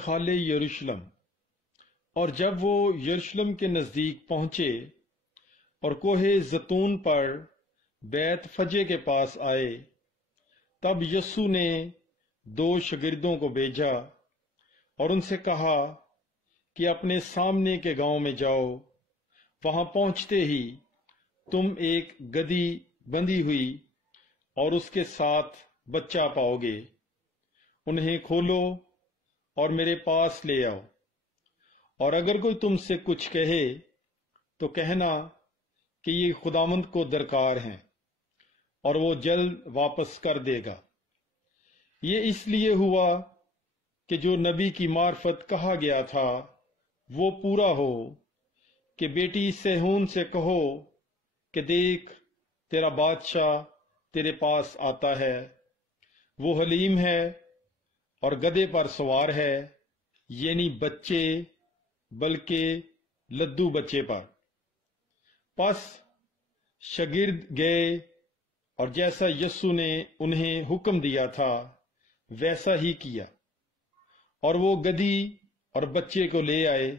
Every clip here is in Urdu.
خال یروشلم۔ اور جب وہ یروشلم کے نزدیک پہنچے اور کوہ زیتون پر بیت فجے کے پاس آئے، تب یسوع نے 2 شاگردوں کو بھیجا اور ان سے کہا کہ اپنے سامنے کے گاؤں میں جاؤ، وہاں پہنچتے ہی تم ایک گدھی بندھی ہوئی اور اس کے ساتھ بچہ پاؤ گے، انہیں کھولو اور میرے پاس لے آؤ، اور اگر کوئی تم سے کچھ کہے تو کہنا کہ یہ خداوند کو درکار ہیں اور وہ جلد واپس کر دے گا۔ یہ اس لیے ہوا کہ جو نبی کی معرفت کہا گیا تھا وہ پورا ہو کہ بیٹی صہیون سے کہو کہ دیکھ تیرا بادشاہ تیرے پاس آتا ہے، وہ حلیم ہے اور گدھے پر سوار ہے، یعنی بچے بلکہ لدو بچے پر۔ پس شاگرد گئے اور جیسا یسوع نے انہیں حکم دیا تھا ویسا ہی کیا، اور وہ گدھی اور بچے کو لے آئے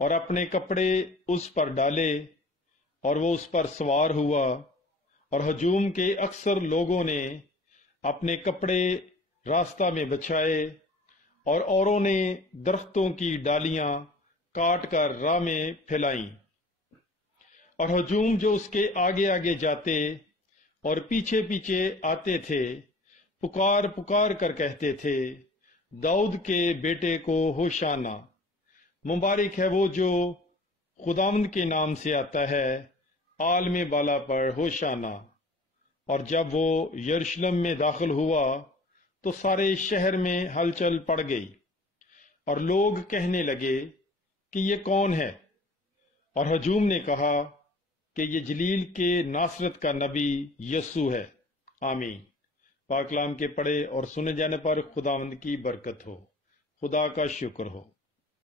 اور اپنے کپڑے اس پر ڈالے، اور وہ اس پر سوار ہوا، اور ہجوم کے اکثر لوگوں نے اپنے کپڑے راستہ میں بچھائے، اور اوروں نے درختوں کی ڈالیاں کاٹ کر راہ میں پھیلائیں، اور ہجوم جو اس کے آگے آگے جاتے اور پیچھے پیچھے آتے تھے پکار پکار کر کہتے تھے، داؤد کے بیٹے کو ہوشانا، مبارک ہے وہ جو خداوند کے نام سے آتا ہے، عالم بالا پر ہوشانا۔ اور جب وہ یروشلم میں داخل ہوا تو سارے شہر میں ہلچل پڑ گئی، اور لوگ کہنے لگے کہ یہ کون ہے؟ اور ہجوم نے کہا کہ یہ جلیل کے ناصرت کا نبی یسوع ہے۔ آمین۔ پاک کلام کے پڑھے اور سنے جانے پر خداوند کی برکت ہو۔ خدا کا شکر ہو۔